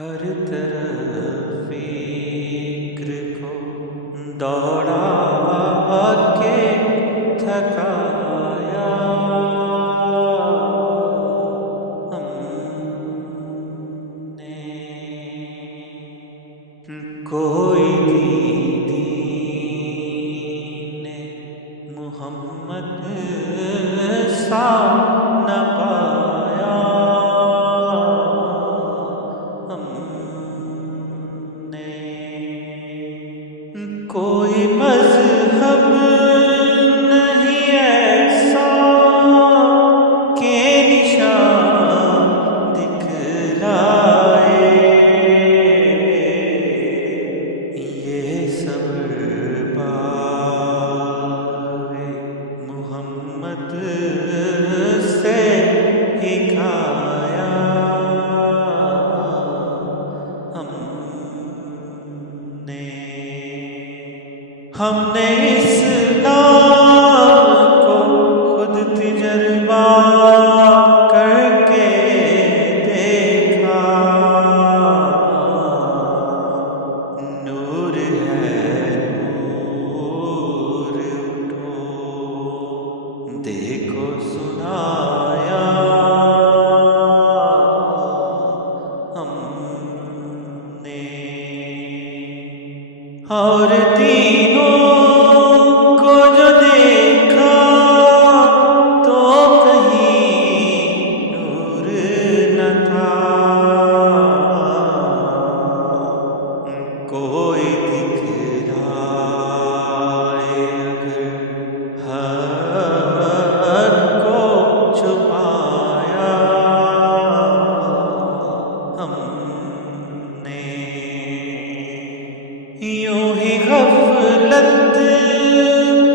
ہر طرف فکر کو دوڑا کے تھکایا ہم نے، کوئی دین محمد سا نہ پایا ہم نے، کوئی مذہب نہیں ایسا کہ نشان دکھلائے، یہ صبر پائے محمد سے ہی کھایا ہم نے اسلام کو خود تجربہ کر کے دیکھا، نور ہے نور اٹھو دیکھو سنایا ہم نے، اور تینوں کو جو دیکھا تو کہیں نور نہ تھا، کوئی دکھلائے اگر حق کو چھپایا ہم نے، یوں ہی غفلت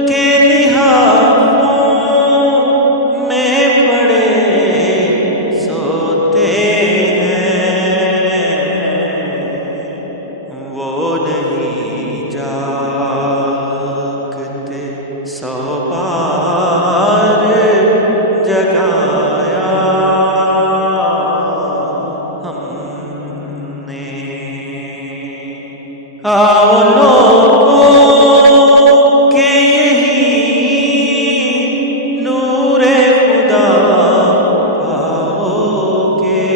کے لحافوں میں پڑے سوتے ہیں، وہ نہیں جاگتے 100 بار جگایا ہم نے، آؤ لوگوں کہ یہی نور خدا پاؤ گے،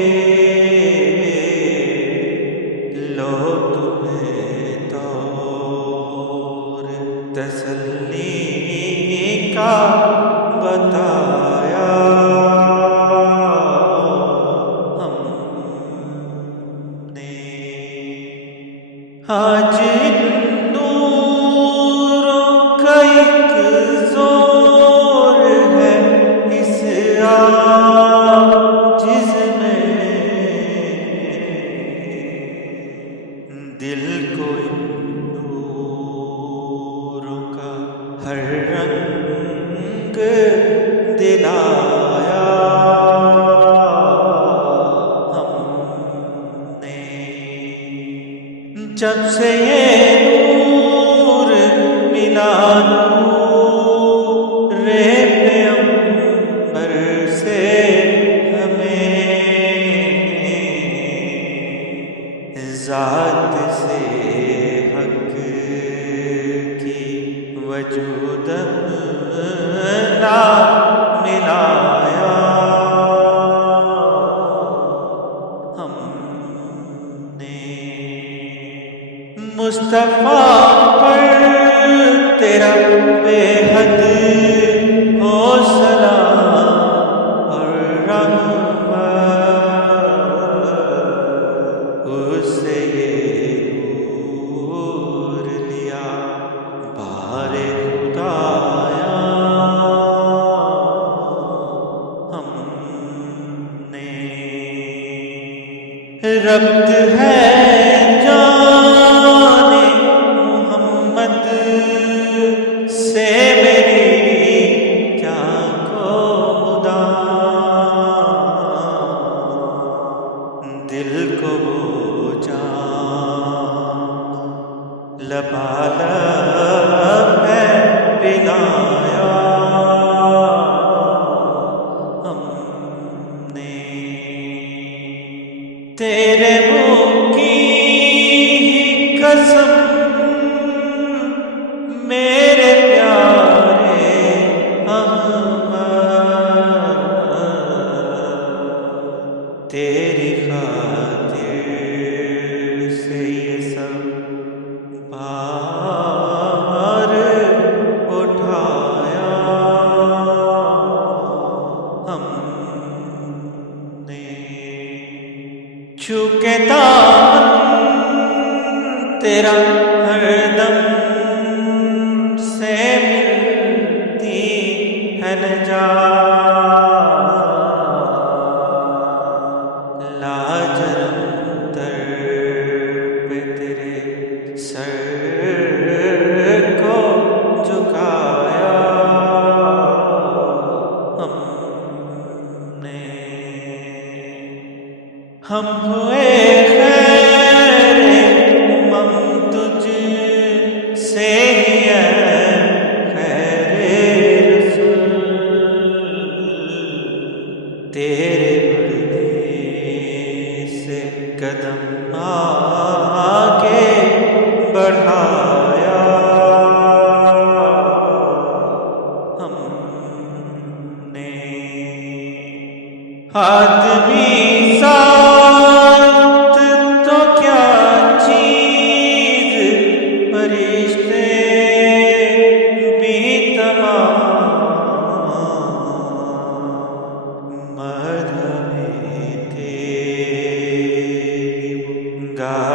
لو تمہیں طور تسلی کا بتایا ہم نے، آج نوروں کا ایک زور ہے اس عاجز میں، دل کو ان نوروں کا ہر رنگ دلایا ہم نے، جب سے یہ نور ملا نور پیغمبر سے ہمیں، ذات سے حق کی وجود نہ ملایا ہم نے، مصطفیٰ پر تیرا بے حد ہو سلام اور رحمت، اس سے یہ نور لیا بار خدایا ہم نے، ربط ہے جان محمد سے میری کیا کو خدا، دل کو وہ جان لبالب ہے پلایا ہم نے، تیرے منہ قسم میرے پیارے احمد، تیری خاطر سے یہ سب بار اٹھایا ہم نے، چونکہ دامن تیرا ہر دم سے ملتی ہے نجات، لاجرم در پہ تیرے سر کو جھکایا ہم نے، ہم ہوئے خیر امم تجھ سے ہی ہے خیر رسول، تیرے بڑھنے سے قدم آگے بڑھایا ہم نے، آدمی ذات تو کیا چیز، فرشتے بھی تمام مدح میں تیری گاہ